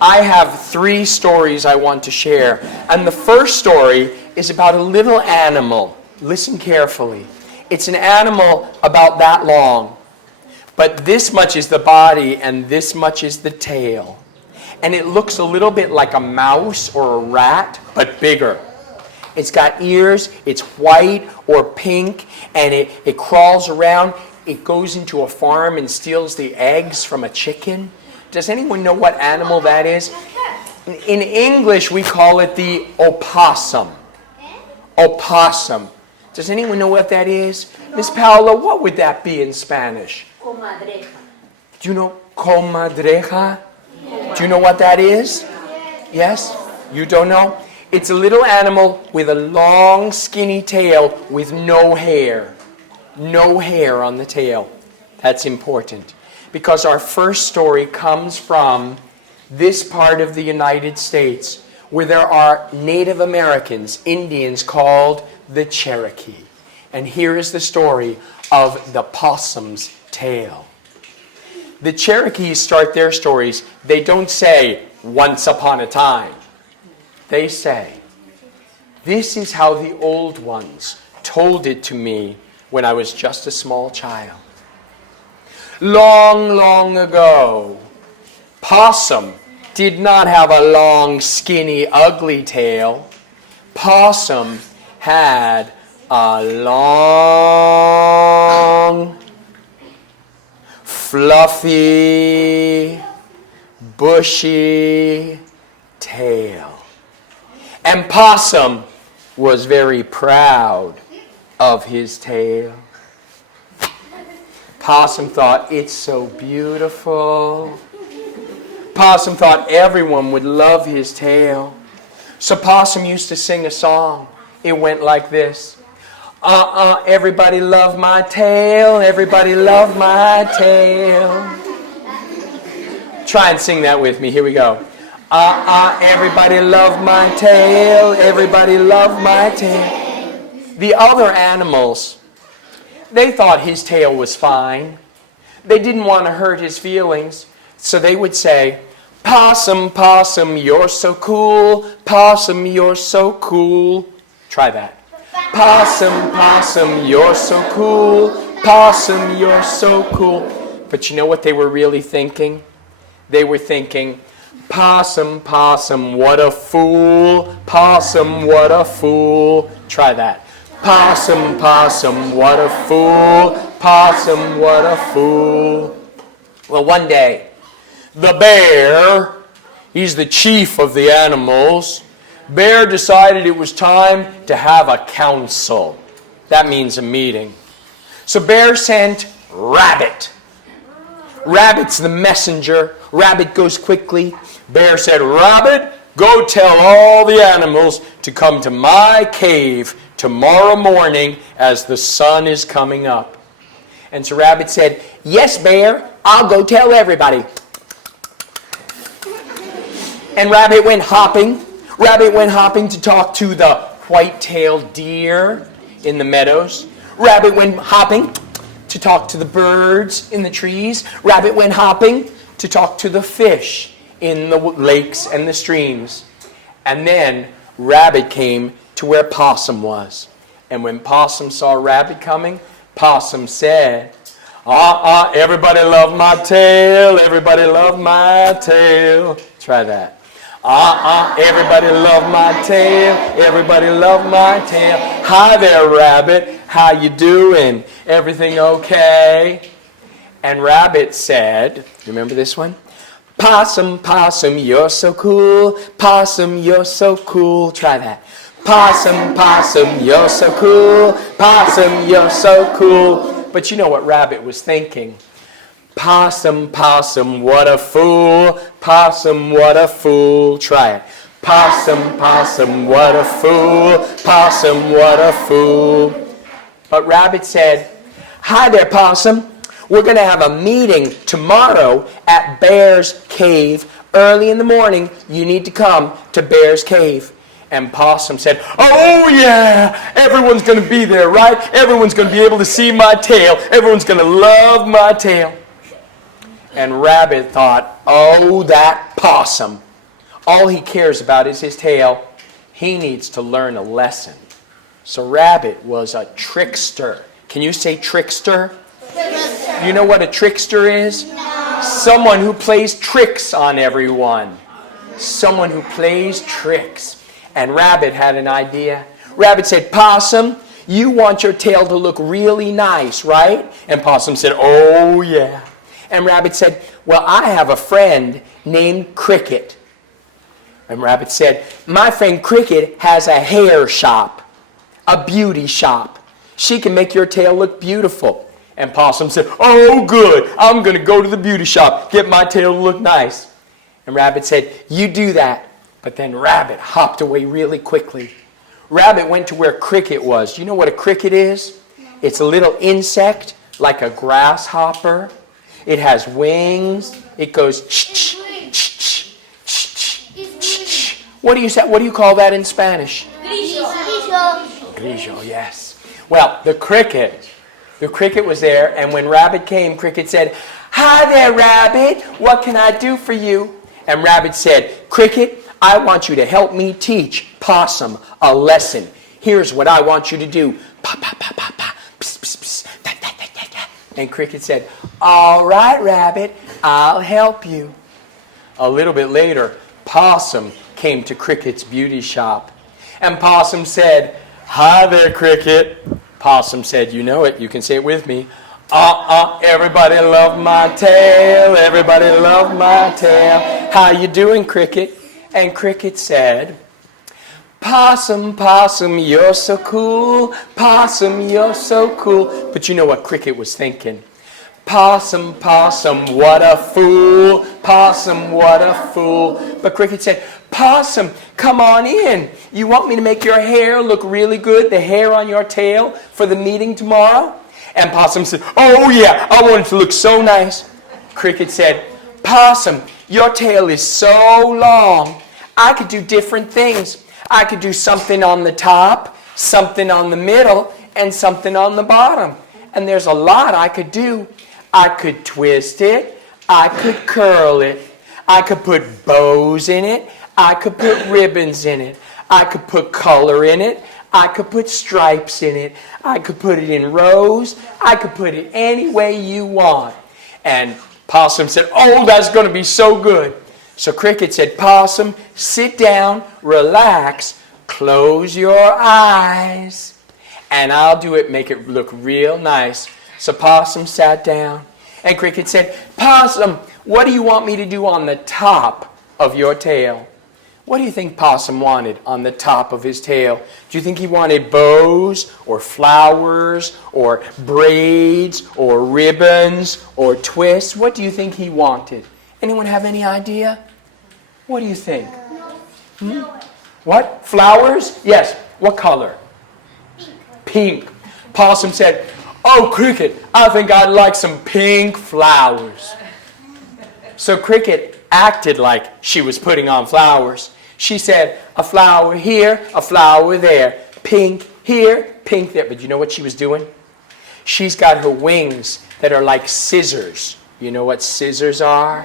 I have 3 stories I want to share. And the first story is about a little animal. Listen carefully. It's an animal about that long. But this much is the body and this much is the tail. And it looks a little bit like a mouse or a rat, but bigger. It's got ears, it's white or pink, and it crawls around. It goes into a farm and steals the eggs from a chicken. Does anyone know what animal that is? In English, we call it the opossum. Opossum. Does anyone know what that is? Miss Paola, what would that be in Spanish? Comadreja. Do you know comadreja? Do you know what that is? Yes? You don't know? It's a little animal with a long, skinny tail with no hair. No hair on the tail. That's important. Because our first story comes from this part of the United States where there are Native Americans, Indians, called the Cherokee. And here is the story of the possum's tail. The Cherokees start their stories. They don't say, once upon a time. They say, this is how the old ones told it to me when I was just a small child. Long, long ago, Possum did not have a long, skinny, ugly tail. Possum had a long, fluffy, bushy tail. And Possum was very proud of his tail. Possum thought, it's so beautiful. Possum thought everyone would love his tail. So Possum used to sing a song. It went like this. Everybody love my tail. Everybody love my tail. Try and sing that with me. Here we go. Everybody love my tail. Everybody love my tail. The other animals, they thought his tail was fine. They didn't want to hurt his feelings. So they would say, Possum, Possum, you're so cool. Possum, you're so cool. Try that. Possum, Possum, you're so cool. Possum, you're so cool. But you know what they were really thinking? They were thinking, Possum, Possum, what a fool. Possum, what a fool. Try that. Possum, Possum, what a fool. Possum, what a fool. Well, one day, the bear, he's the chief of the animals, Bear decided it was time to have a council. That means a meeting. So Bear sent Rabbit. Rabbit's the messenger. Rabbit goes quickly. Bear said, Rabbit, go tell all the animals to come to my cave tomorrow morning as the sun is coming up. And so Rabbit said, yes, Bear, I'll go tell everybody. And Rabbit went hopping. Rabbit went hopping to talk to the white-tailed deer in the meadows. Rabbit went hopping to talk to the birds in the trees. Rabbit went hopping to talk to the fish in the lakes and the streams. And then Rabbit came to where Possum was. And when Possum saw Rabbit coming, Possum said, everybody love my tail, everybody love my tail. Try that. Everybody love my tail, everybody love my tail. Hi there, Rabbit, how you doing? Everything okay? And Rabbit said, remember this one? Possum, Possum, you're so cool. Possum, you're so cool. Try that. Possum, Possum, you're so cool. Possum, you're so cool. But you know what Rabbit was thinking? Possum, Possum, what a fool. Possum, what a fool. Try it. Possum, Possum, what a fool. Possum, what a fool. But Rabbit said, hi there, Possum. We're going to have a meeting tomorrow at Bear's Cave. Early in the morning, you need to come to Bear's Cave. And Possum said, oh yeah, everyone's going to be there, right? Everyone's going to be able to see my tail. Everyone's going to love my tail. And Rabbit thought, oh, that Possum. All he cares about is his tail. He needs to learn a lesson. So Rabbit was a trickster. Can you say trickster? Trickster. You know what a trickster is? No. Someone who plays tricks on everyone. Someone who plays tricks. And Rabbit had an idea. Rabbit said, Possum, you want your tail to look really nice, right? And Possum said, oh yeah. And Rabbit said, well, I have a friend named Cricket. And Rabbit said, my friend Cricket has a hair shop, a beauty shop. She can make your tail look beautiful. And Possum said, oh good, I'm going to go to the beauty shop, get my tail to look nice. And Rabbit said, you do that. But then Rabbit hopped away really quickly. Rabbit went to where Cricket was. Do you know what a cricket is? It's a little insect like a grasshopper. It has wings. It goes ch-ch, ch-ch, ch-ch, ch-ch. What do you call that in Spanish? Grillo, yes. Well, the cricket was there, and when Rabbit came, Cricket said, hi there, Rabbit. What can I do for you? And Rabbit said, Cricket, I want you to help me teach Possum a lesson. Here's what I want you to do. Pa, pa, pa, pa, pa. Psst, psst, psst. Da, da, da, da, da. And Cricket said, all right, Rabbit, I'll help you. A little bit later, Possum came to Cricket's beauty shop. And Possum said, hi there, Cricket. Possum said, you know it, you can say it with me. Everybody love my tail, everybody love my tail. How you doing, Cricket? And Cricket said, Possum, Possum, you're so cool. Possum, you're so cool. But you know what Cricket was thinking? Possum, Possum, what a fool. Possum, what a fool. But Cricket said, Possum, come on in. You want me to make your hair look really good, the hair on your tail, for the meeting tomorrow? And Possum said, oh yeah, I want it to look so nice. Cricket said, Possum, your tail is so long. I could do different things. I could do something on the top, something on the middle, and something on the bottom. And there's a lot I could do. I could twist it. I could curl it. I could put bows in it. I could put ribbons in it. I could put color in it. I could put stripes in it. I could put it in rows. I could put it any way you want. And Possum said, oh, that's going to be so good. So Cricket said, Possum, sit down, relax, close your eyes, and I'll do it, make it look real nice. So Possum sat down, and Cricket said, Possum, what do you want me to do on the top of your tail? What do you think Possum wanted on the top of his tail? Do you think he wanted bows or flowers or braids or ribbons or twists? What do you think he wanted? Anyone have any idea? What do you think? What? Flowers? Yes. What color? Pink. Possum said, oh, Cricket, I think I'd like some pink flowers. So Cricket acted like she was putting on flowers. She said, a flower here, a flower there, pink here, pink there. But you know what she was doing? She's got her wings that are like scissors. You know what scissors are?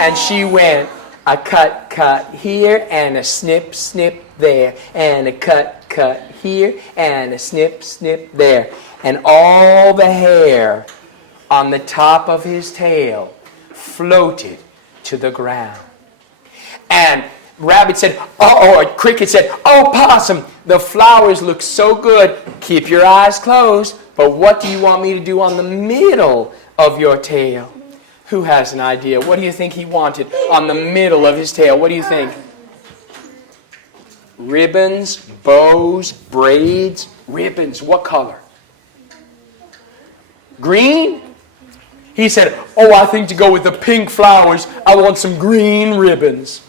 And she went, a cut, cut here, and a snip, snip there, and a cut, cut here, and a snip, snip there. And all the hair on the top of his tail floated to the ground. And Rabbit said, Cricket said, oh, Possum, the flowers look so good. Keep your eyes closed. But what do you want me to do on the middle of your tail? Who has an idea? What do you think he wanted on the middle of his tail? What do you think? Ribbons, bows, braids, ribbons. What color? Green? He said, oh, I think to go with the pink flowers, I want some green ribbons.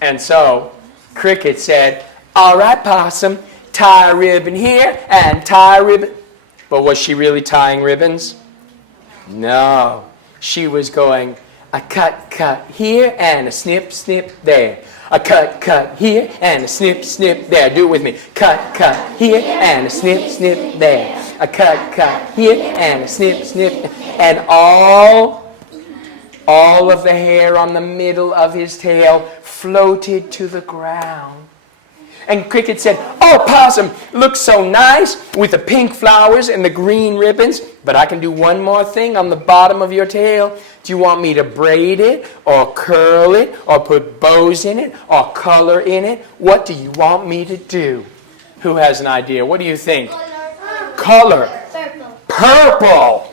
And so Cricket said, all right, Possum, tie a ribbon here and tie a ribbon. But was she really tying ribbons? No. She was going, a cut, cut here and a snip, snip there. A cut, cut here and a snip, snip there. Do it with me. Cut, cut here and a snip, snip there. A cut, cut here and a snip, snip. And all All of the hair on the middle of his tail floated to the ground. And Cricket said, "Oh, Possum, looks so nice with the pink flowers and the green ribbons, but I can do one more thing on the bottom of your tail. Do you want me to braid it or curl it or put bows in it or color in it? What do you want me to do?" Who has an idea? What do you think? Color. Purple.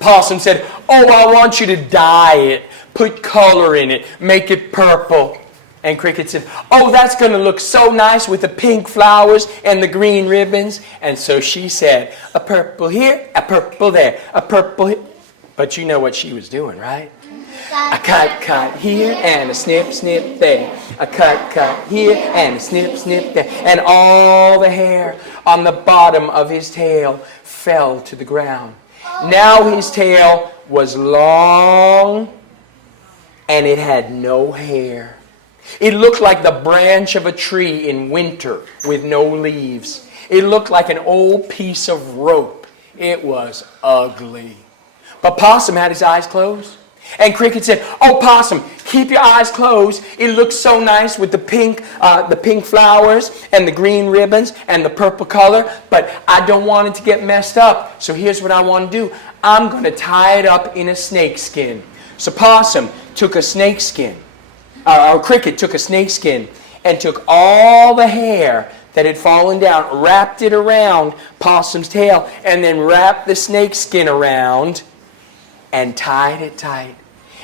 Possum said, "Oh, I want you to dye it. Put color in it. Make it purple." And Cricket said, "Oh, that's going to look so nice with the pink flowers and the green ribbons." And so she said, "A purple here, a purple there, a purple here." But you know what she was doing, right? A cut here and a snip there. A cut here and a snip there. And all the hair on the bottom of his tail fell to the ground. Now his tail was long and it had no hair. It looked like the branch of a tree in winter with no leaves. It looked like an old piece of rope. It was ugly. But Possum had his eyes closed. And Cricket said, "Oh, Possum, keep your eyes closed. It looks so nice with the pink flowers and the green ribbons and the purple color, but I don't want it to get messed up. So here's what I want to do. I'm going to tie it up in a snake skin." So Possum took a snake skin. Cricket took a snake skin and took all the hair that had fallen down, wrapped it around Possum's tail, and then wrapped the snake skin around and tied it tight.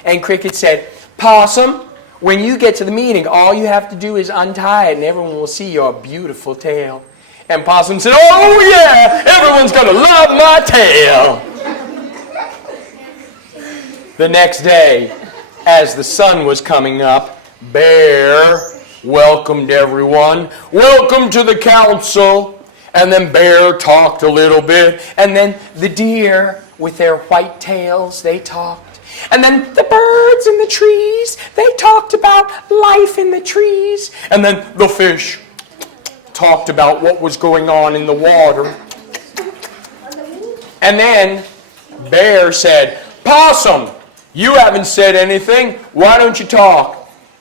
And Cricket said, "Possum, when you get to the meeting, all you have to do is untie it and everyone will see your beautiful tail." And Possum said, "Oh yeah, everyone's going to love my tail." The next day, as the sun was coming up, Bear welcomed everyone. "Welcome to the council." And then Bear talked a little bit. And then the deer with their white tails, they talked. And then the birds in the trees, they talked about life in the trees. And then the fish talked about what was going on in the water. And then Bear said, "Possum, you haven't said anything. Why don't you talk?"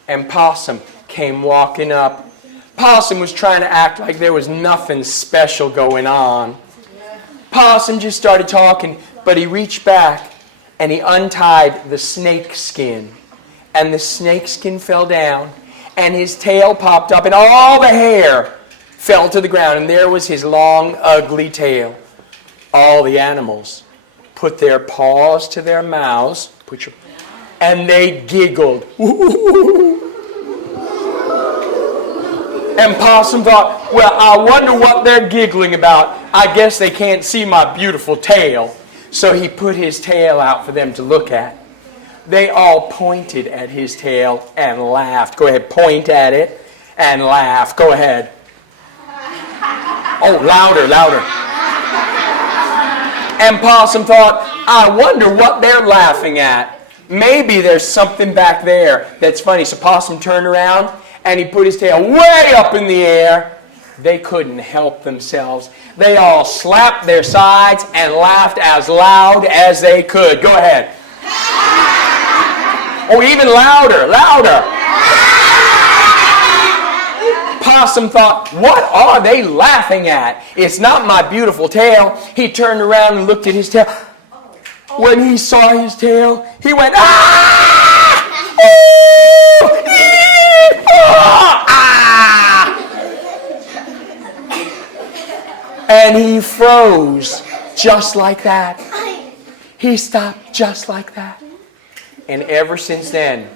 And Possum came walking up. Possum was trying to act like there was nothing special going on. Possum just started talking, but he reached back and he untied the snake skin. And the snake skin fell down and his tail popped up and all the hair fell to the ground. And there was his long, ugly tail. All the animals put their paws to their mouths, and they giggled. And Possum thought, "Well, I wonder what they're giggling about. I guess they can't see my beautiful tail." So he put his tail out for them to look at. They all pointed at his tail and laughed. Go ahead, point at it and laugh. Go ahead. Oh, louder, louder. And Possum thought, "I wonder what they're laughing at. Maybe there's something back there that's funny." So Possum turned around and he put his tail way up in the air. They couldn't help themselves. They all slapped their sides and laughed as loud as they could. Go ahead. Oh, even louder, louder. Possum thought, "What are they laughing at? It's not my beautiful tail." He turned around and looked at his tail. When he saw his tail, he went, "Ah! Oh! Ah!" And he froze just like that. He stopped just like that. And ever since then,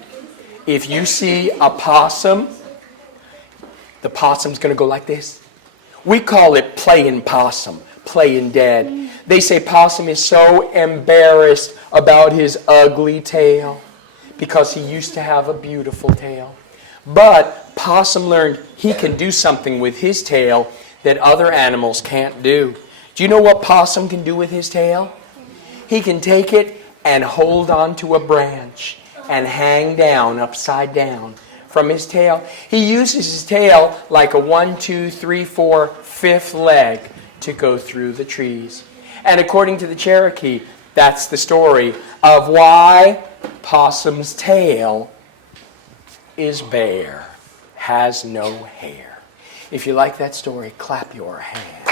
if you see a possum, the possum's going to go like this. We call it playing possum, playing dead. They say Possum is so embarrassed about his ugly tail because he used to have a beautiful tail. But Possum learned he can do something with his tail that other animals can't do. Do you know what Possum can do with his tail? He can take it and hold on to a branch and hang down upside down from his tail. He uses his tail like a 1, 2, 3, 4, 5th leg to go through the trees. And according to the Cherokee, That's the story of why Possum's tail is bare, has no hair. If you like that story, clap your hands.